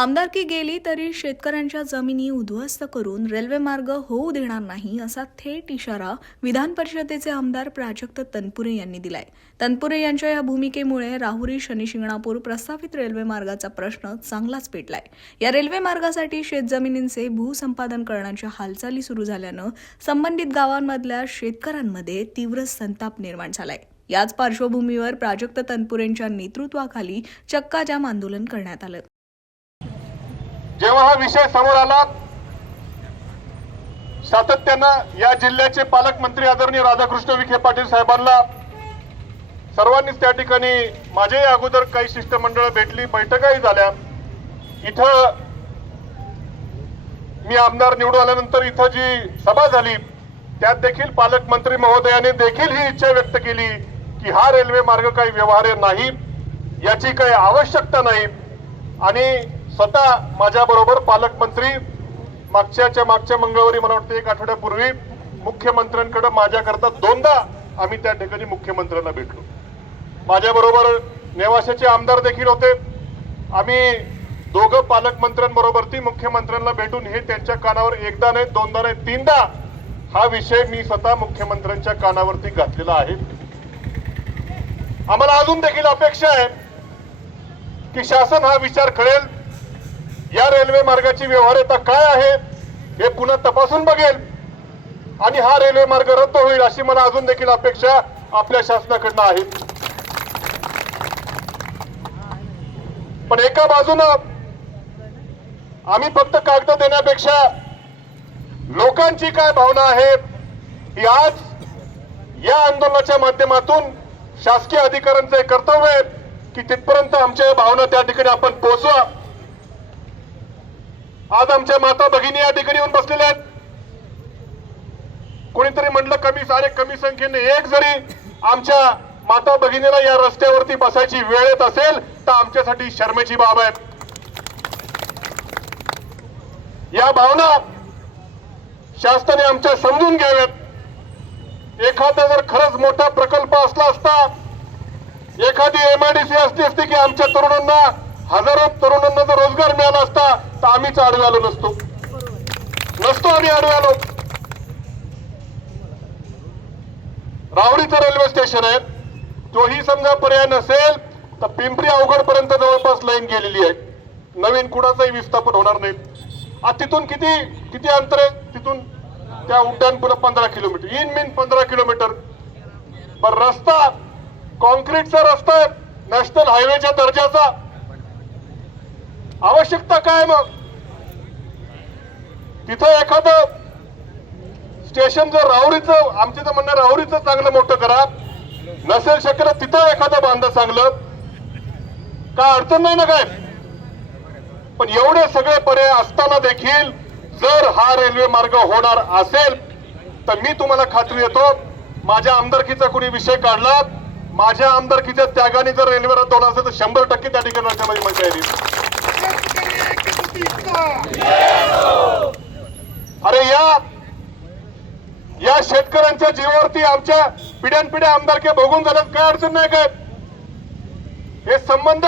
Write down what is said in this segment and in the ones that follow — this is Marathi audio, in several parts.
आमदारकी गेली तरी शेतकऱ्यांच्या जमिनी उद्ध्वस्त करून रेल्वे मार्ग होऊ देणार नाही असा थेट इशारा विधान परिषदेचे आमदार प्राजक्त तनपुरे यांनी दिलाय। तनपुरे यांच्या या भूमिकेमुळे राहुरी शनी-शिंगणापूर प्रस्तावित रेल्वे मार्गाचा प्रश्न चांगलाच पेटलाय। या रेल्वे मार्गासाठी शेतजमिनींचे भूसंपादन करण्याच्या हालचाली सुरू झाल्यानं संबंधित गावांमधल्या शेतकऱ्यांमध्ये तीव्र संताप निर्माण झालाय। याच पार्श्वभूमीवर प्राजक्त तनपुरेंच्या नेतृत्वाखाली चक्काजाम आंदोलन करण्यात आलं। जेव्हा हा विषय समोर आला, सातत्यानं या जिल्ह्याचे पालकमंत्री आदरणीय राधाकृष्ण विखे पाटील साहेबांना सर्वांनीच त्या ठिकाणी माझे अगोदर काही शिष्टमंडळ भेटली, बैठकाही झाल्या। इथं मी आमदार निवडून आल्यानंतर इथं जी सभा झाली त्यात देखील पालकमंत्री महोदयाने देखील ही इच्छा व्यक्त केली की हा रेल्वे मार्ग काही व्यवहार्य नाही, याची काही आवश्यकता नाही। आणि स्वतः माझ्या बरोबर पालकमंत्री मागच्या मंगळवारी मला वाटतं 1 आठवड्यापूर्वी मुख्यमंत्र्यांकडे माझ्याकरता 2दा आम्ही त्या ठिकाणी मुख्यमंत्र्यांना भेटलो। माझ्या बरोबर नेवाशाचे आमदार देखील होते। आम्ही दोघं पालकमंत्र्यांबरोबर ती मुख्यमंत्र्यांना भेटून हे त्यांच्या कानावर 1दा नाही 2दा नाही 3दा हा विषय मी स्वतः मुख्यमंत्र्यांच्या कानावरती घातलेला आहे। आम्हाला अजून देखील अपेक्षा आहे की शासन हा विचार करेल, या रेल्वे मार्गाची व्यवहार्यता काय आहे हे पुन्हा तपासून बघेल आणि हा रेल्वे मार्ग रद्द होईल अशी मला अजून देखील अपेक्षा आपल्या शासनाकडून आहे। पण एका बाजूनं आम्ही फक्त कागद देण्यापेक्षा लोकांची काय भावना आहे ही आज या आंदोलनाच्या माध्यमातून शासकीय अधिकाऱ्यांचं एक कर्तव्य आहे की तिथपर्यंत आमच्या भावना त्या ठिकाणी आपण पोहोचवा। आज आमच्या माता भगिनी या ठिकाणी येऊन बसलेल्या आहेत। कोणीतरी म्हटलं कमी संख्येने एक जरी आमच्या माता भगिनीला या रस्त्यावरती बसायची वेळ येत असेल तर आमच्यासाठी शर्मेची बाब आहे। या भावना शासनाने आमच्या समजून घ्याव्यात। एखादा जर खरंच मोठा प्रकल्प असला असता, एखादी MIDC असली असती की आमच्या तरुणांना हजारो तरुणांना जर रोजगार मिळाला असता तर आम्हीच आडवे आलो नसतो आम्ही आडवे आलो। राहुरीचं रेल्वे स्टेशन आहे, तोही समजा पर्याय नसेल तर पिंपरी अवघड पर्यंत जवळपास लाईन गेलेली आहे, नवीन कुणाचाही विस्थापन होणार नाही। तिथून किती अंतर आहे, तिथून त्या उड्डाणपुला 15 किलोमीटर, इन 15 किलोमीटर। पण रस्ता कॉन्क्रीटचा रस्ता आहे, नॅशनल हायवेच्या दर्जाचा। आवश्यकता काय मग? तिथं एखादं स्टेशन जर राहुरीचं, आमचं तर म्हणणं राहुरीचं चांगलं मोठं करा, नसेल शक्य तिथं एखादं बांधा चांगलं, काय अडचण नाही ना काय। पण एवढे सगळे पर्याय असताना देखील जर हा रेल्वे मार्ग होणार असेल तर मी तुम्हाला खात्री देतो, माझ्या आमदारकीचा कोणी विषय काढला, माझ्या आमदारकीच्या त्यागाने जर रेल्वे रद्द होणार असेल तर 100% त्या ठिकाणी राज्यामध्ये मजा येईल। अरे या शेतकऱ्यांच्या जीवावरती आमच्या पिढ्यानपिढ्या आमदारकी भोगून झाल्यात, काय अडचण नाही काय। हे संबंध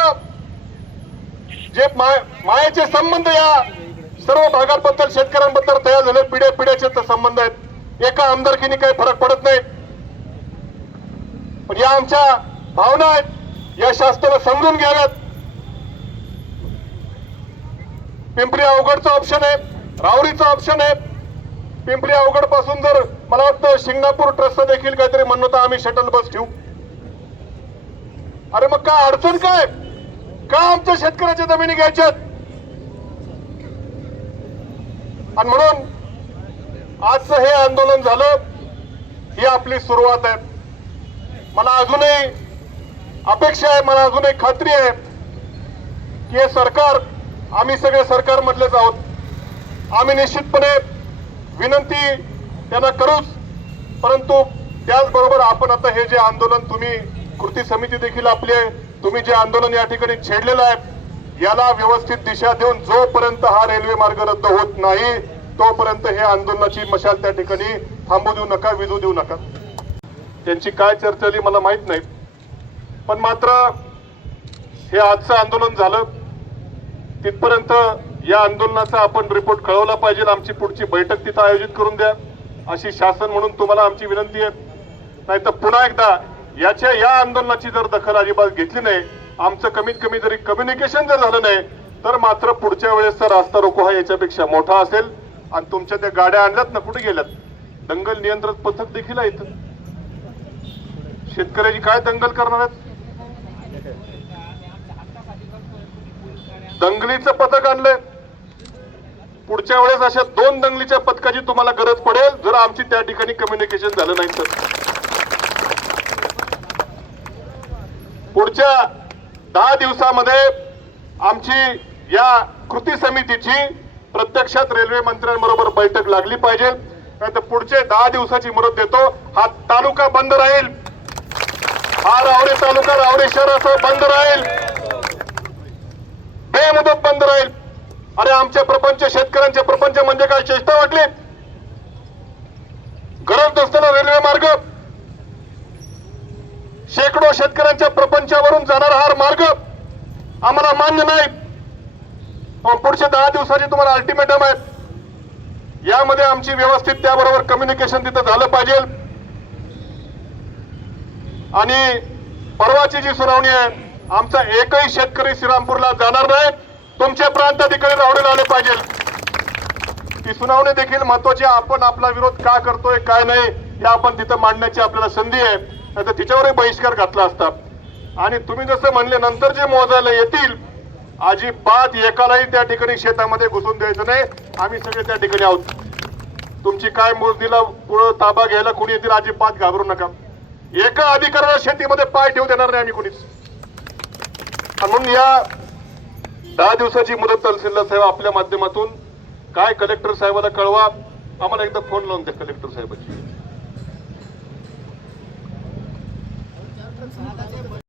जे मायेचे संबंध या सर्व भागांबद्दल शेतकऱ्यांबद्दल तयार झाले, पिढ्याचे संबंध आहेत। एका आमदारकीने काही फरक पडत नाही। पण या आमच्या भावना आहेत, या शासनाला समजून घ्याव्यात। पिंपरी अवघडचा ऑप्शन आहे, राहुरीचा ऑप्शन आहे। पिंपरी अवघड पासून जर मला वाटतं शिंगणापूर ट्रस्टचं देखील काहीतरी म्हणणं होतं आम्ही शटल बस ठेवू। अरे मग काय अडचण काय, का आमच्या शेतकऱ्याच्या जमिनी घ्यायच्यात? आणि म्हणून आजचं हे आंदोलन झालं, ही आपली सुरुवात आहे। मला अजूनही अपेक्षा आहे, मला अजूनही खात्री आहे की हे सरकार, आम्ही सगळे सरकारमधलेच आहोत, आम्ही निश्चितपणे विनंती त्यांना करूच। परंतु त्याचबरोबर आपण आता हे जे आंदोलन, तुम्ही कृती समिती देखील आपली आहे, तुम्ही जे आंदोलन या ठिकाणी छेडलेलं आहे याला व्यवस्थित दिशा देऊन जोपर्यंत हा रेल्वे मार्ग रद्द होत नाही तोपर्यंत हे आंदोलनाची मशाल त्या ठिकाणी थांबू देऊ नका, विझू देऊ नका। त्यांची काय चर्चा झाली मला माहित नाही, पण मात्र हे आजचं आंदोलन झालं तिथपर्यंत या आंदोलनाचा आपण रिपोर्ट कळवला पाहिजे. आमची पुढची बैठक तिथं आयोजित करून द्या अशी शासन म्हणून तुम्हाला आमची विनंती आहे. नाही तर पुन्हा एकदा या आंदोलनाची जर दखल अजिबात घेतली नाही, आमचं कमीत कमी जरी कम्युनिकेशन जर झालं नाही, तर मात्र पुढच्या वेळेसचा रास्ता रोको हा याच्यापेक्षा मोठा असेल. आणि तुमच्या त्या गाड्या आणल्यात ना, कुठे गेल्यात? दंगल नियंत्रण पथक देखील आहे इथं. शेतकऱ्याची काय दंगल करणार आहेत? दंगलीचं पथक आणलंय. पुढच्या वेळेस अशा 2 दंगलीच्या पथकाची तुम्हाला गरज पडेल जर आमची त्या ठिकाणी कम्युनिकेशन झालं नाही तर. पुढच्या 10 दिवसामध्ये आमची या कृती समितीची प्रत्यक्षात रेल्वे मंत्र्यांबरोबर बैठक लागली पाहिजे. नाही तर पुढचे 10 दिवसाची मुदत देतो. हा तालुका बंद राहील, हा रावरी तालुका रावरी शहरासह बंद राहील, बेमुदत बंद राहील. अरे आमचे प्रपंच, शेतकऱ्यांचे प्रपंच म्हणजे काय चेष्टा वाटली? गरज नसताना रेल्वे मार्ग, शेकडो शेतकऱ्यांच्या प्रपंचावरून जाणारा हा मार्ग आम्हाला मान्य नाही. पुढच्या 10 दिवसाची तुम्हाला अल्टिमेटम आहे. यामध्ये आमची व्यवस्थित त्याबरोबर कम्युनिकेशन तिथं झालं पाहिजे. आणि परवाची जी सुनावणी आहे, आमचा एकही शेतकरी श्रीरामपूरला जाणार नाही. तुमचे प्रांताधिकारी रावडीला आले पाहिजे. ती सुनावणी देखील महत्वाची. आपण आपला विरोध का करतोय, काय नाही, हे आपण तिथं मांडण्याची आपल्याला संधी आहे. नाही तर तिच्यावरही बहिष्कार घातला असता. आणि तुम्ही जसं म्हणले नंतर जे मोजायला येतील, अजिबात एकालाही त्या ठिकाणी शेतामध्ये घुसून द्यायचं नाही. आम्ही सगळे त्या ठिकाणी आहोत. तुमची काय मोजणीला पुढं ताबा घ्यायला कोणी येतील, अजिबात घाबरू नका. एका अधिकाऱ्याला शेतीमध्ये पाय ठेवू देणार नाही आम्ही कोणीच. म्हणून या 10 दिवसाची मुदत तहसीलदार साहेब आपल्या माध्यमातून काय कलेक्टर साहेबाला कळवा. आम्हाला एकदा फोन लावून द्या कलेक्टर साहेबांची.